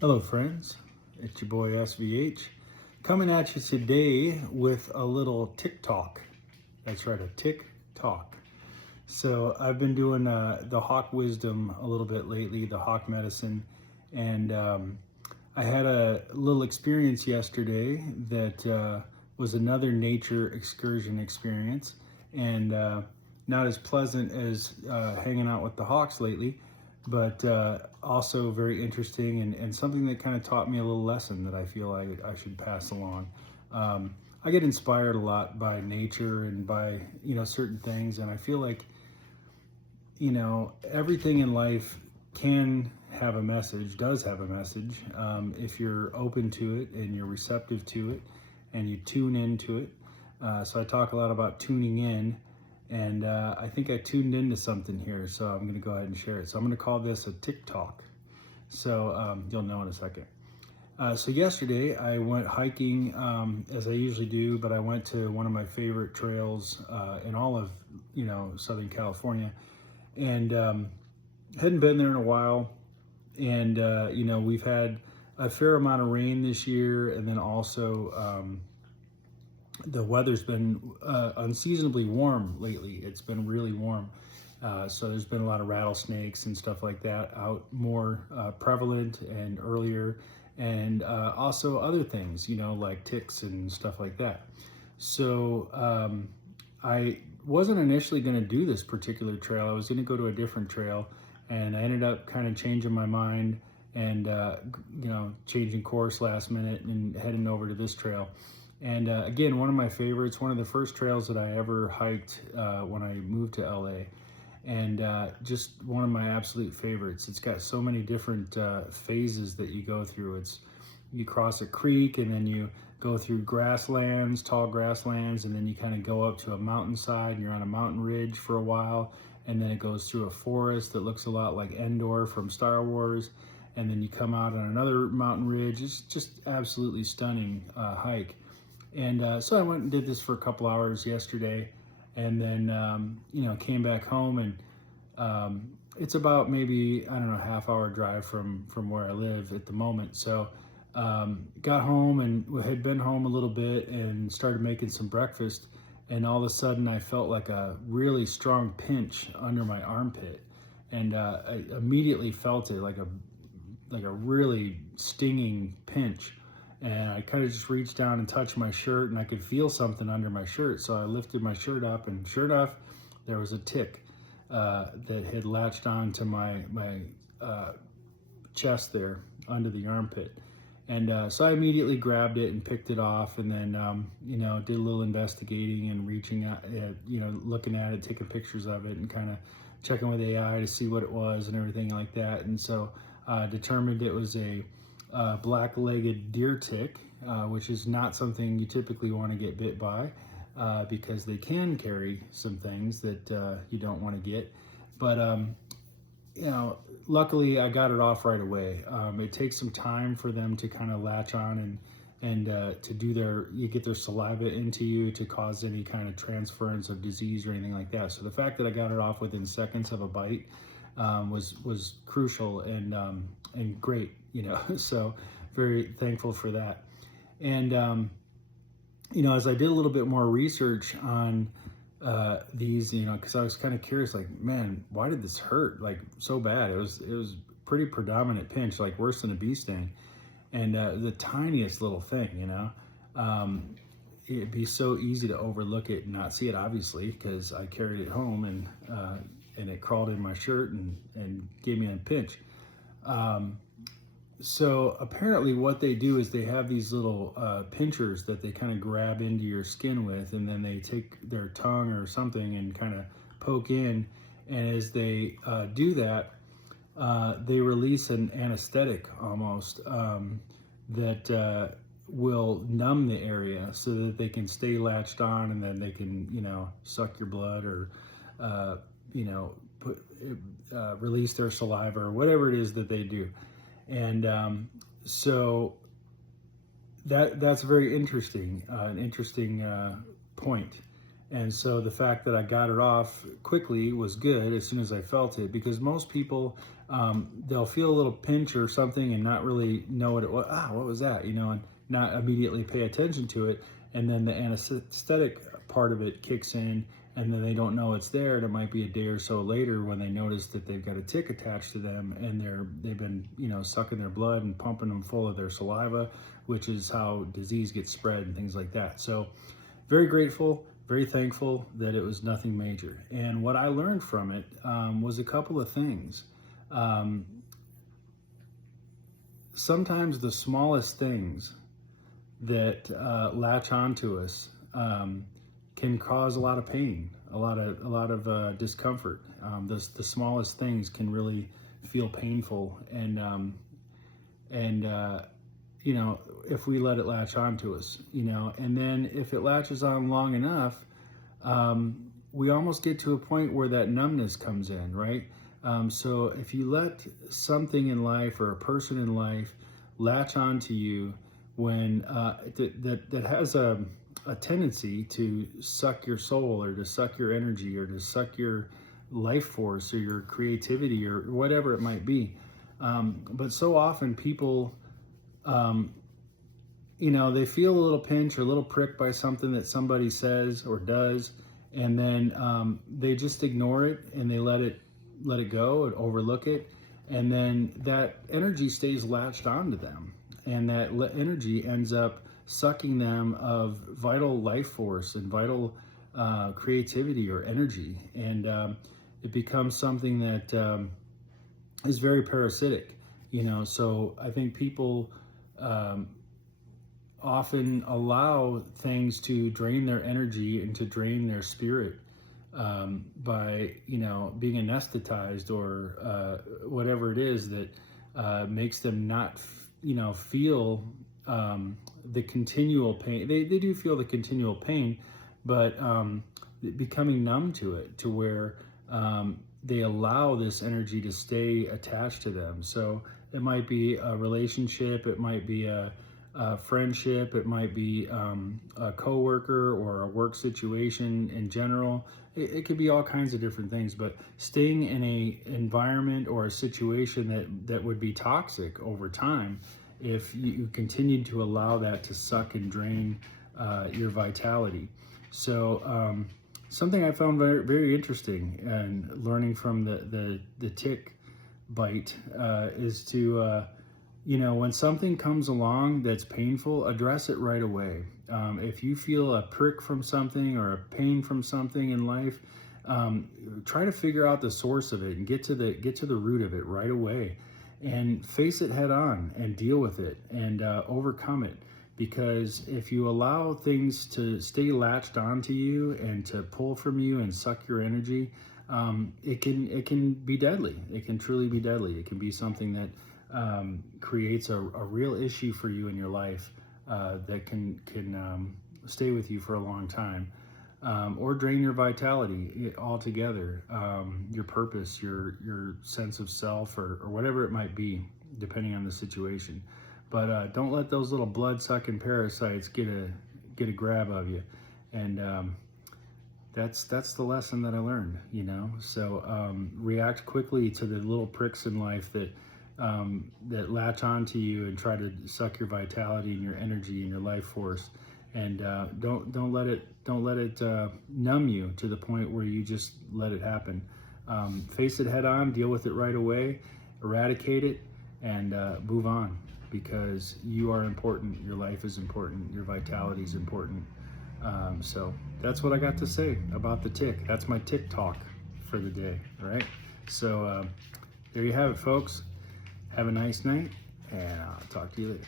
Hello friends, it's your boy SVH coming at you today with a little TikTok. That's right, a TikTok. So I've been doing the hawk wisdom a little bit lately, the hawk medicine, and I had a little experience yesterday that was another nature excursion experience, and not as pleasant as hanging out with the hawks lately, but also very interesting and something that kind of taught me a little lesson that I feel I should pass along. I get inspired a lot by nature and by certain things, and I feel like everything in life can have a message, does have a message, if you're open to it and you're receptive to it and you tune into it. So I talk a lot about tuning in, and I think I tuned into something here, so I'm going to go ahead and share it. So I'm going to call this a TikTok. So you'll know in a second. So yesterday I went hiking, as I usually do, but I went to one of my favorite trails in all of Southern California, and hadn't been there in a while. And we've had a fair amount of rain this year, and then also the weather's been unseasonably warm lately. It's been really warm. So there's been a lot of rattlesnakes and stuff like that out more prevalent and earlier, and also other things, like ticks and stuff like that. So I wasn't initially going to do this particular trail. I was going to go to a different trail, and I ended up kind of changing my mind and changing course last minute and heading over to this trail. And again, one of my favorites, one of the first trails that I ever hiked when I moved to LA, and just one of my absolute favorites. It's got so many different phases that you go through. You cross a creek, and then you go through grasslands, tall grasslands, and then you kind of go up to a mountainside, and you're on a mountain ridge for a while, and then it goes through a forest that looks a lot like Endor from Star Wars, and then you come out on another mountain ridge. It's just absolutely stunning hike. And so I went and did this for a couple hours yesterday, and then came back home, and it's about maybe, I don't know, half-hour drive from where I live at the moment. So got home and had been home a little bit and started making some breakfast, and all of a sudden I felt like a really strong pinch under my armpit, and I immediately felt it like a really stinging pinch. And I kind of just reached down and touched my shirt, and I could feel something under my shirt. So I lifted my shirt up, and sure enough, there was a tick that had latched onto my chest there under the armpit. And so I immediately grabbed it and picked it off, and then did a little investigating and reaching out, looking at it, taking pictures of it, and kind of checking with AI to see what it was and everything like that. And so determined it was a black-legged deer tick, which is not something you typically want to get bit by, because they can carry some things that you don't want to get. But luckily I got it off right away. It takes some time for them to kind of latch on and to do get their saliva into you to cause any kind of transference of disease or anything like that. So the fact that I got it off within seconds of a bite was crucial and great, so very thankful for that. And as I did a little bit more research on these, because I was kind of curious, like, man, why did this hurt like so bad? It was pretty predominant pinch, like worse than a bee sting, and the tiniest little thing, it'd be so easy to overlook it and not see it, obviously, because I carried it home, and it crawled in my shirt and gave me a pinch. So apparently what they do is they have these little pinchers that they kind of grab into your skin with, and then they take their tongue or something and kind of poke in. And as they do that, they release an anesthetic almost that will numb the area so that they can stay latched on, and then they can, suck your blood or, release their saliva or whatever it is that they do. And so that's very interesting, an interesting point. And so the fact that I got it off quickly was good as soon as I felt it, because most people they'll feel a little pinch or something and not really know what it was. What was that? And not immediately pay attention to it. And then the anesthetic part of it kicks in, and then they don't know it's there. And it might be a day or so later when they notice that they've got a tick attached to them, and they've been sucking their blood and pumping them full of their saliva, which is how disease gets spread and things like that. So very grateful, very thankful that it was nothing major. And what I learned from it was a couple of things. Sometimes the smallest things that latch onto us can cause a lot of pain, a lot of discomfort. The smallest things can really feel painful, and if we let it latch onto us, and then if it latches on long enough, we almost get to a point where that numbness comes in, right? So if you let something in life or a person in life latch onto you when that has a tendency to suck your soul, or to suck your energy, or to suck your life force, or your creativity, or whatever it might be. But so often people, they feel a little pinch or a little prick by something that somebody says or does, and then they just ignore it, and they let it go and overlook it, and then that energy stays latched onto them, and that energy ends up sucking them of vital life force and vital creativity or energy, and it becomes something that is very parasitic. So I think people often allow things to drain their energy and to drain their spirit by being anesthetized, or whatever it is that makes them not feel the continual pain. They do feel the continual pain, but becoming numb to it, to where they allow this energy to stay attached to them. So it might be a relationship, it might be a friendship, it might be a coworker, or a work situation in general. It could be all kinds of different things, but staying in a environment or a situation that would be toxic over time, if you continue to allow that to suck and drain your vitality. So something I found very, very interesting, and learning from the tick bite is to when something comes along that's painful, address it right away. If you feel a prick from something, or a pain from something in life, try to figure out the source of it and get to the root of it right away, and face it head on and deal with it, and overcome it. Because if you allow things to stay latched onto you and to pull from you and suck your energy, it can be deadly. It can truly be deadly. It can be something that creates a real issue for you in your life, that can stay with you for a long time, or drain your vitality altogether, your purpose, your sense of self, or whatever it might be, depending on the situation. But don't let those little blood-sucking parasites get a grab of you, and that's the lesson that I learned. So react quickly to the little pricks in life that latch onto you and try to suck your vitality and your energy and your life force, and don't let it numb you to the point where you just let it happen. Face it head on, deal with it right away, eradicate it, and move on, because you are important. Your life is important. Your vitality is important. So that's what I got to say about the tick. That's my tick talk for the day. All right. So there you have it, folks. Have a nice night, and I'll talk to you later.